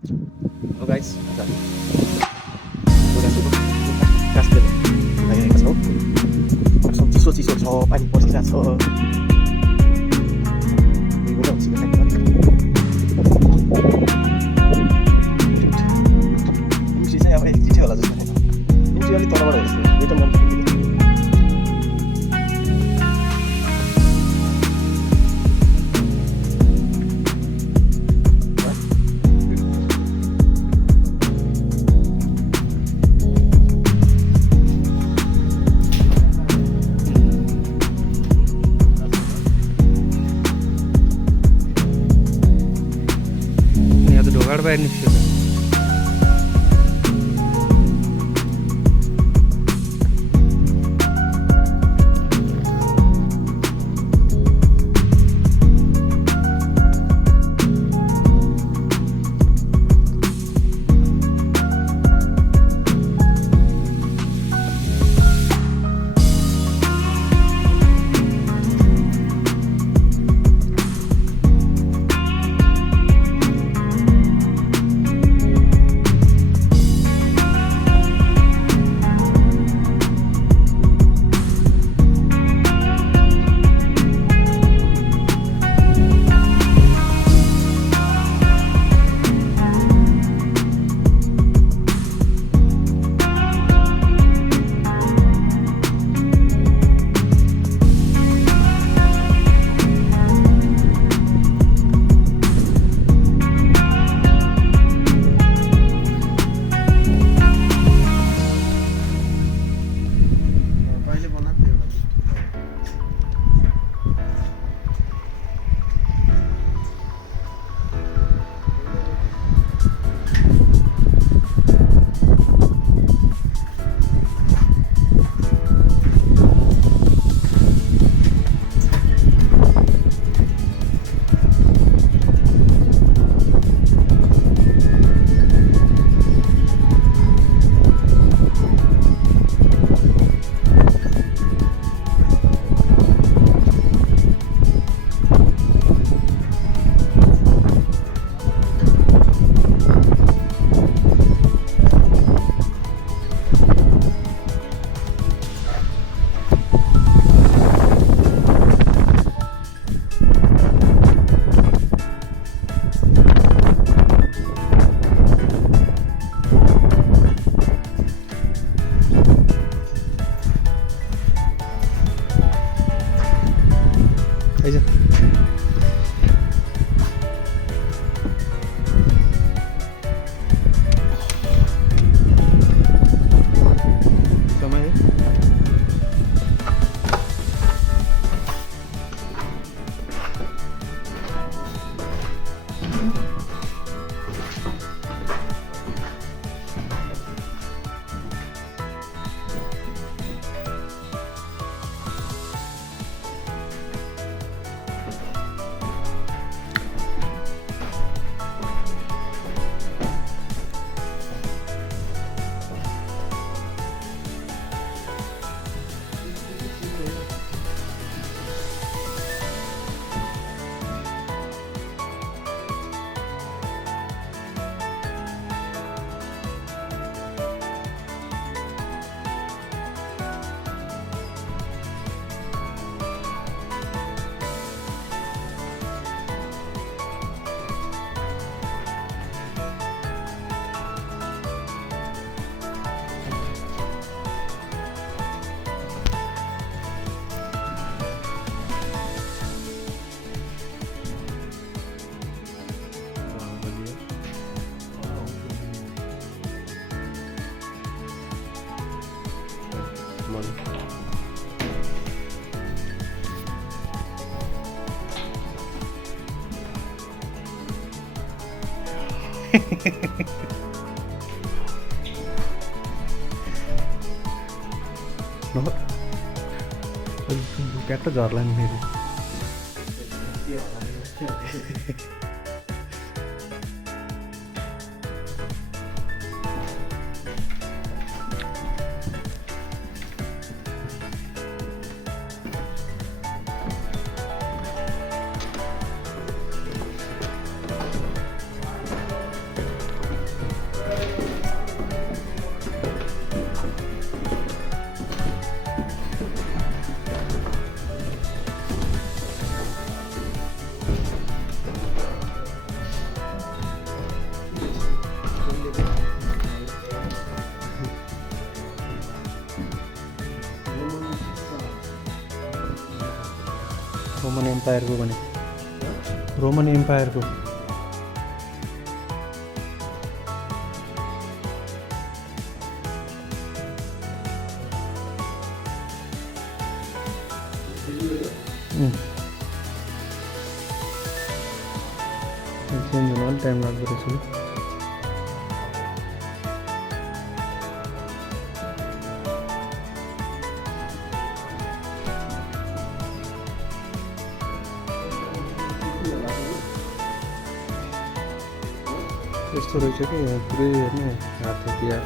Halo guys, Castelo. Ayan, kasama. Langsung sisut-sisut so panipos kita so. Minggu dong sih kan. Ini sih saya apa? Ini lah sebenarnya. Ini dia di Torre de Menagäs. Itu mau. बाहेर निघतो ಕೆಟ್ಟ ಜಾರ್ಲನ್ ನೀರು एम्पायरको भने Roman एम्पायरको change हुन अलिक time लाग्दो रहेछ। यस्तो रहेछ कि पुरै हेर्नु हात हतियार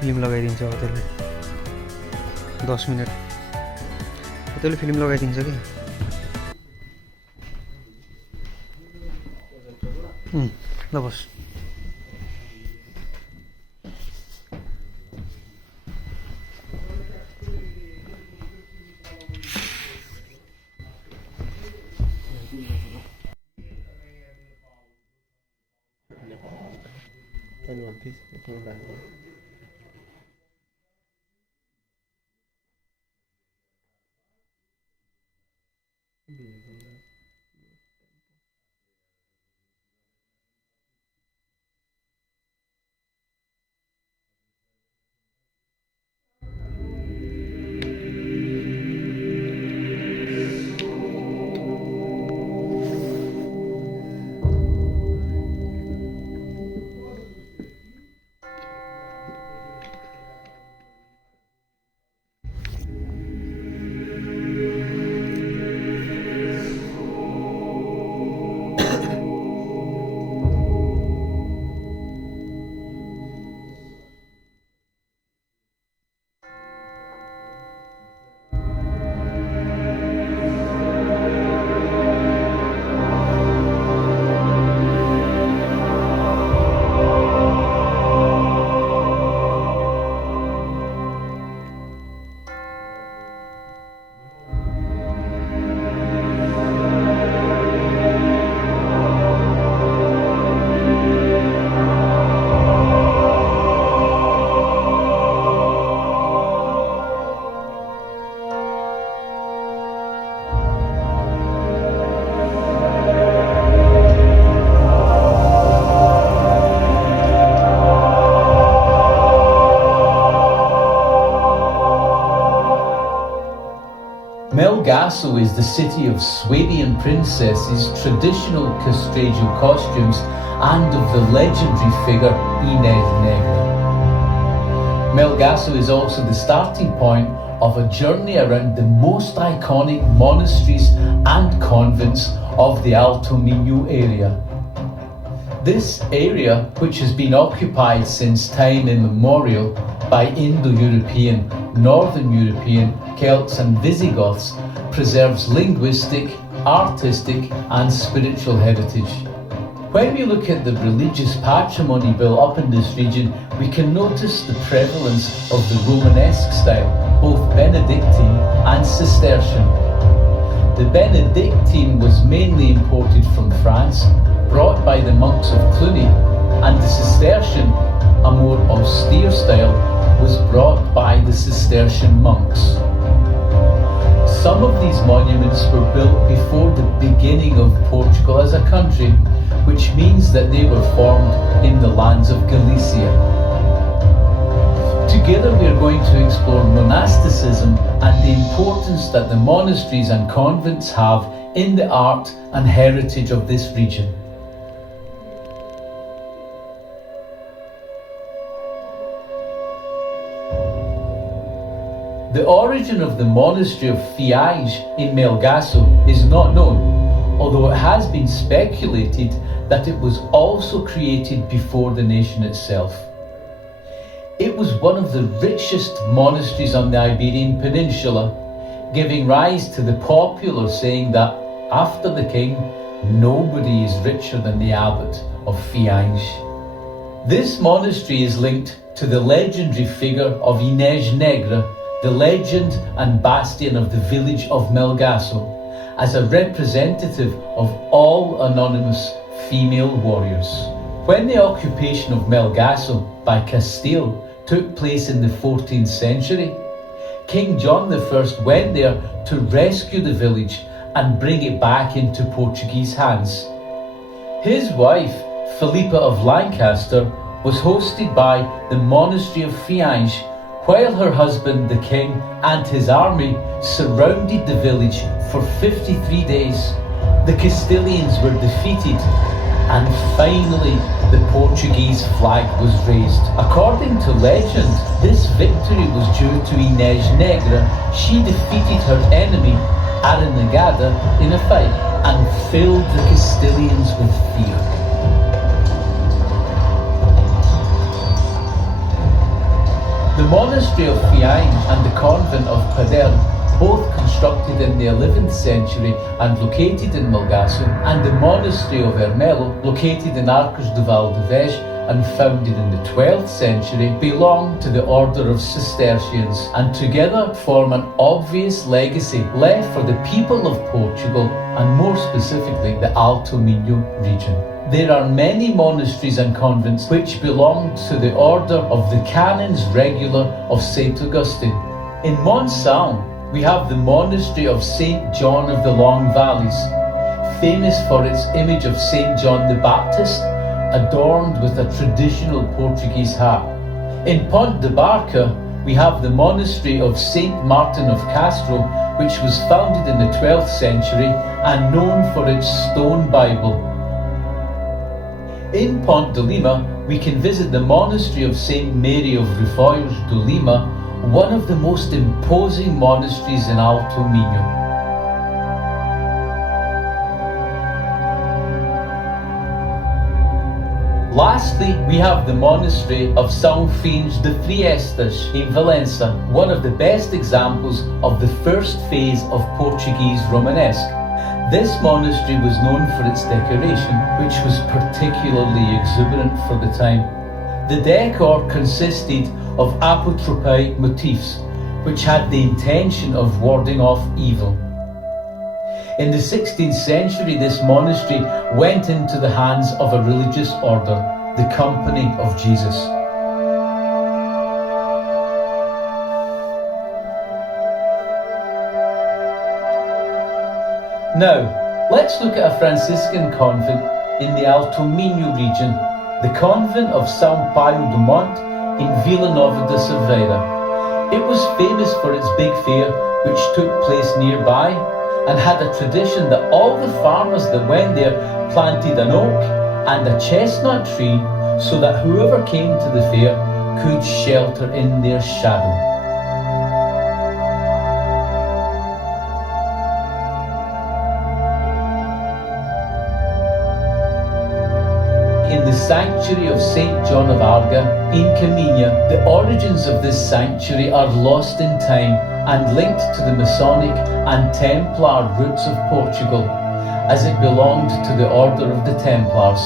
फिल्म लगाइदिन्छ अब त्यसले 10 मिनट त्यसले फिल्म लगाइदिन्छ कि ल बस Melgaço is the city of Swabian princesses, traditional castrejo costumes, and of the legendary figure Inez Negra. Melgaço is also the starting point of a journey around the most iconic monasteries and convents of the Alto Minho area. This area, which has been occupied since time immemorial by Indo-European, Northern European, Celts and Visigoths, preserves linguistic, artistic and spiritual heritage. When we look at the religious patrimony built up in this region, we can notice the prevalence of the Romanesque style, both Benedictine and Cistercian. The Benedictine was mainly imported from France, brought by the monks of Cluny, and the Cistercian, a more austere style, was brought by the Cistercian monks. Some of these monuments were built before the beginning of Portugal as a country, which means that they were formed in the lands of Galicia. To Together we are going to explore monasticism and the importance that the monasteries and convents have in the art and heritage of this region. The origin of the monastery of Fiage in Melgaço is not known, although it has been speculated that it was also created before the nation itself. It was one of the richest monasteries on the Iberian Peninsula, giving rise to the popular saying that after the king, nobody is richer than the abbot of Fiage. This monastery is linked to the legendary figure of Inês Negra, the legend and bastion of the village of Melgaço, as a representative of all anonymous female warriors. When the occupation of Melgaço by Castile took place in the 14th century, King John I went there to rescue the village and bring it back into Portuguese hands. His wife, Philippa of Lancaster, was hosted by the monastery of Fiage, while her husband, the king, and his army surrounded the village for 53 days. The Castilians were defeated, and finally the Portuguese flag was raised. According to legend, this victory was due to Inês Negra. She defeated her enemy, Aranagada, in a fight and filled the Castilians with fear. The monastery of Fiage and the convent of Padern, both constructed in the 11th century and located in Melgaço, and the monastery of Ermelo, located in Arcos de Valdevez and founded in the 12th century, belong to the order of Cistercians, and together form an obvious legacy left for the people of Portugal, and more specifically the Alto Minho region. There are many monasteries and convents which belong to the order of the Canons Regular of St. Augustine. In Monsalm, we have the monastery of St. John of the Long Valleys, famous for its image of St. John the Baptist, adorned with a traditional Portuguese hat. In Ponte de Barca, we have the monastery of St. Martin of Castro, which was founded in the 12th century and known for its stone Bible. In Ponte de Lima, we can visit the monastery of St. Mary of Refoios de Lima, one of the most imposing monasteries in Alto Minho. Lastly, we have the monastery of São Fins de Friestas in Valença, one of the best examples of the first phase of Portuguese Romanesque. This monastery was known for its decoration, which was particularly exuberant for the time. The decor consisted of apotropaic motifs, which had the intention of warding off evil. In the 16th century, this monastery went into the hands of a religious order, the Company of Jesus. Now, let's look at a Franciscan convent in the Alto Minho region, the convent of São Paio do Monte in Vila Nova de Cerveira. It was famous for its big fair, which took place nearby, and had a tradition that all the farmers that went there planted an oak and a chestnut tree so that whoever came to the fair could shelter in their shadow. In the sanctuary of St. John of Arga in Caminha, the origins of this sanctuary are lost in time and linked to the Masonic and Templar roots of Portugal, as it belonged to the order of the Templars.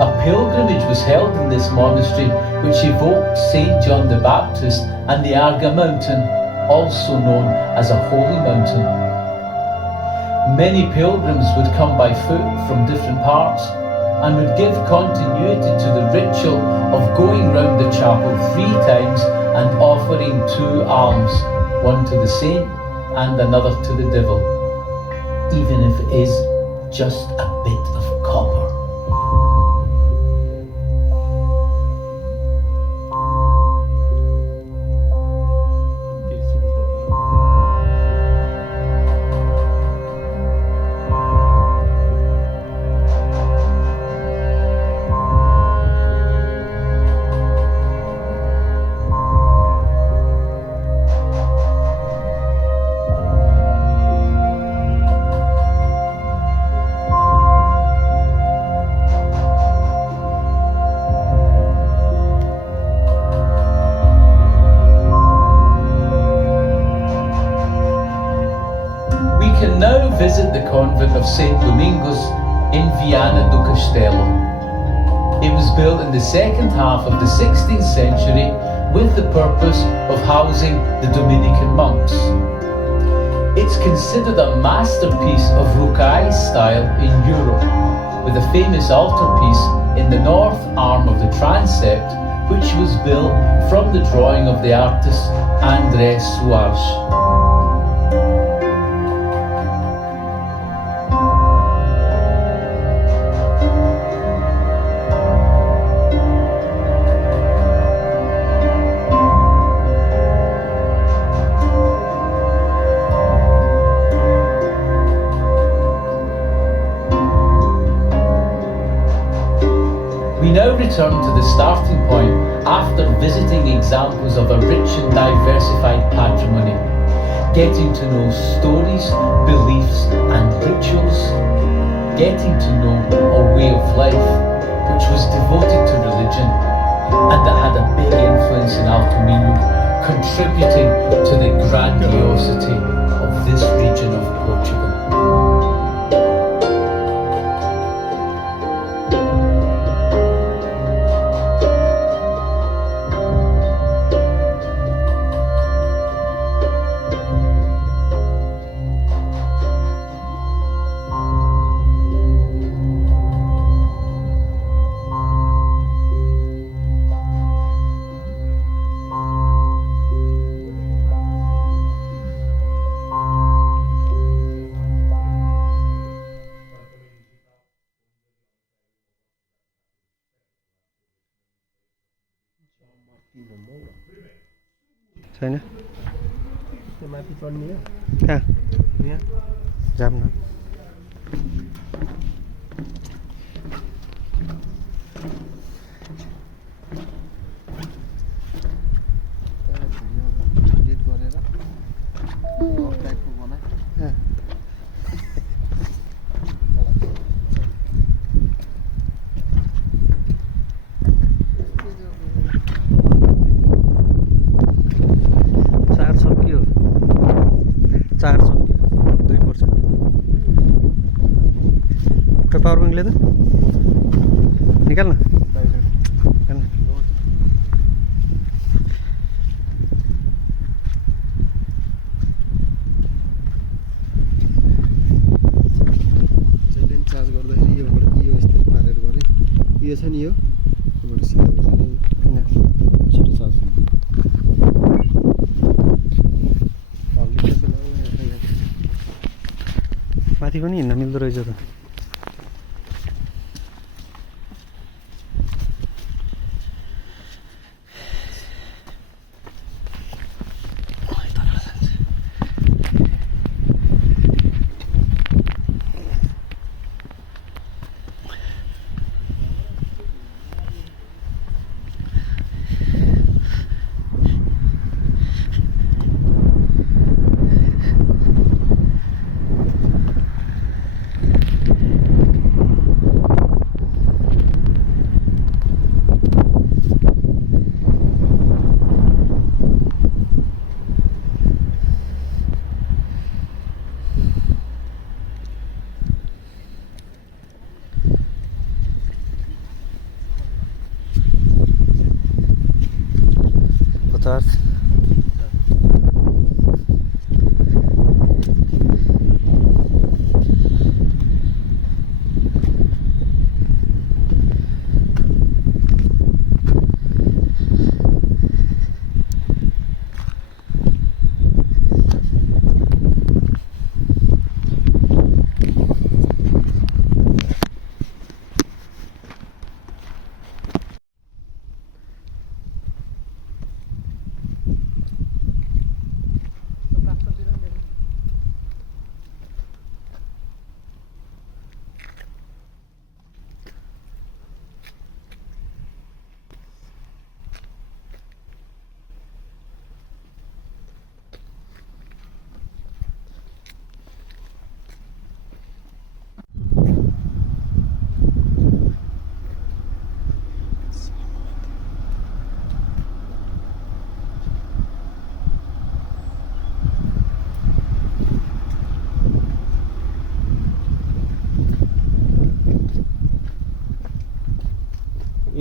A pilgrimage was held in this monastery which evoked St. John the Baptist and the Arga mountain, also known as a holy mountain. Many pilgrims would come by foot from different parts and would give continuity to the ritual of going round the chapel 3 times and offering 2 alms, one to the saint and another to the devil, even if it is just a bit of copper. convent of St. Domingos in Viana do Castelo. It was built in the second half of the 16th century with the purpose of housing the Dominican monks. It's considered a masterpiece of Rocaille style in Europe, with a famous altarpiece in the north arm of the transept, which was built from the drawing of the artist André Soares. We now return to the starting point after visiting examples of a rich and diversified patrimony, getting to know stories, beliefs and rituals, getting to know a way of life which was devoted to religion and that had a big influence in Alto Minho, contributing to the grandiosity of this region of Portugal. छैन त्यो माथि चढ्ने हो कहाँ यहाँ जाम न date गरेर blog टाइपको बनाए पावर बैंक ले तो निकाल ना चार्ज गर्दाखेरि यो यस्तै पारेर गरे यो छ नि यो सिधा बसेर छिटो चार्ज माथि पनि हिँड्न मिल्दो रहेछ त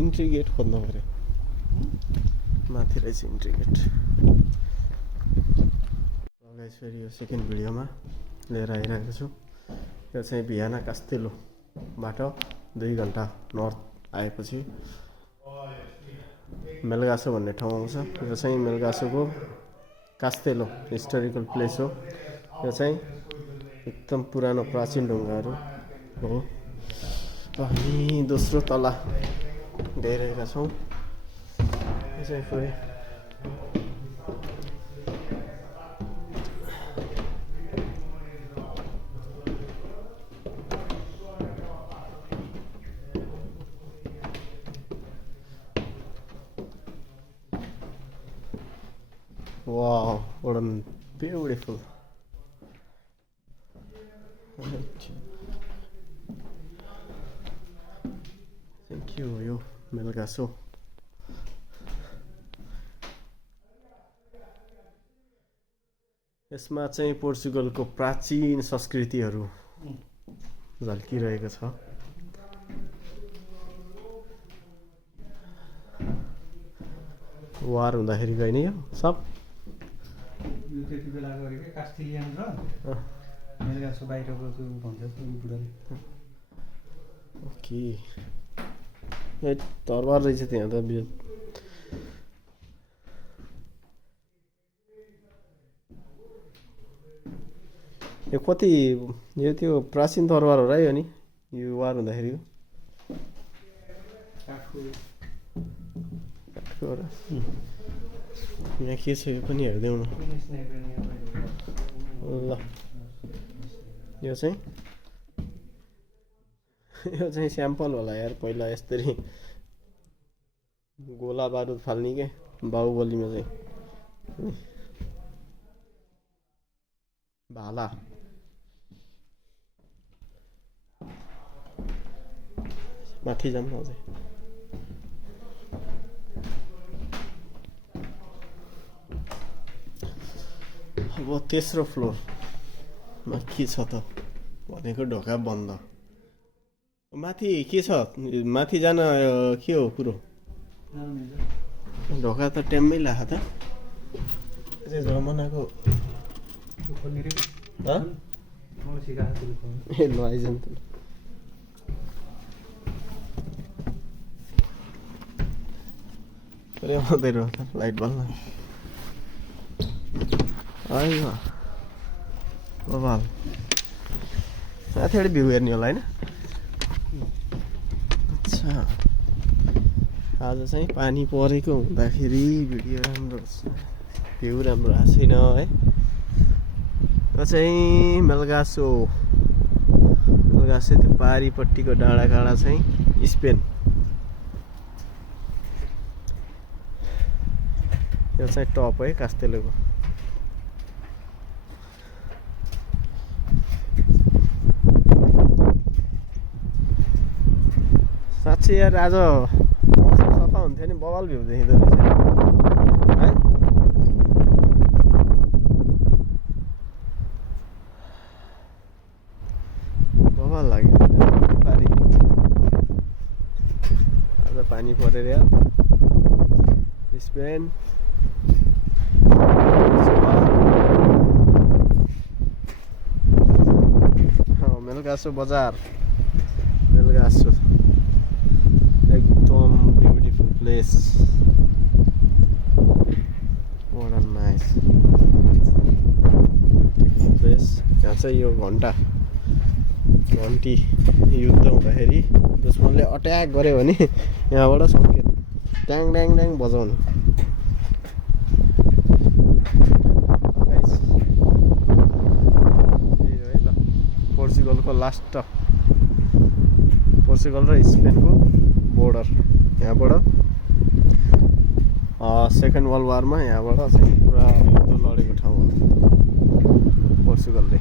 इन्ट्री गेट खोज्नु पर्यो माथि रहेछ इन्ट्री गेट गाइस फेरि यो सेकेन्ड भिडियोमा लिएर आइरहेको छु यो चाहिँ भियाना कास्टेलोबाट 2 घन्टा नर्थ आएपछि मेलगासो भन्ने ठाउँ आउँछ यो चाहिँ मेलगासोको कास्टेलो हिस्टोरिकल प्लेस हो यो चाहिँ एकदम पुरानो प्राचीन ढुङ्गाहरू हो अनि दोस्रो तला गइरहेका छौँ यो चाहिँ फेरि Wow, what a beautiful. Thank you, Melgaço. यसमा चाहिँ पोर्चुगलको प्राचीन संस्कृतिहरू झल्किरहेको छ वार हुँदाखेरि गइने यो सब त्यति बेला गरेको कास्टिलियन र मेलगासो बाहिरको भन्छ बुढाले ओके ए तरबार रहेछ त्यहाँ त यो कति यो त्यो प्राचीन तरबार हो र यो नि यो वार हुँदाखेरिको काठको हो र यहाँ के छ यो पनि हेरिदेऊ न ल यो चाहिँ स्याम्पल होला यार पहिला यसरी गोला बारुद फाल्ने के बाहुबलीमा चाहिँ भाला माथि जाऊँ अझै अब तेस्रो फ्लोरमा के छ त भनेको ढोका बन्द माथि के छ माथि जान के हो कुरो ढोका त टेम्मै लाख त जमानाको ए ल आइजन् त पुरै आउँदै रह त लाइट बल्न आइवा बबाल माथिबाट भ्यू हेर्ने होला होइन अच्छा आज चाहिँ पानी परेको हुँदाखेरि भिडियो राम्रो भ्यू राम्रो आएको छैन है यो चाहिँ मेलगासो त्यो पारिपट्टिको डाँडाकाँडा चाहिँ स्पेन यो चाहिँ टप है कास्टेलोको साँच्चै यार आज मौसम सफा हुन्थ्यो नि बवाल भ्यू देखिँदो रहेछ है बवाल लाग्यो पारी आज पानी परेर यार स्पेन मेलगासो बजार मेलगासो एकदम beautiful place what a nice place यहाँ चाहिँ यो घन्टी युद्ध हुँदाखेरि दुश्मनले अट्याक गर्यो भने यहाँबाट सङ्केत ट्याङ ट्याङ ट्याङ बजाउनु पोर्चुगलको लास्ट पोर्चुगल र स्पेनको बोर्डर यहाँबाट सेकेन्ड वर्ल्ड वारमा यहाँबाट चाहिँ पुरा युद्ध लडेको ठाउँ हो पोर्चुगलले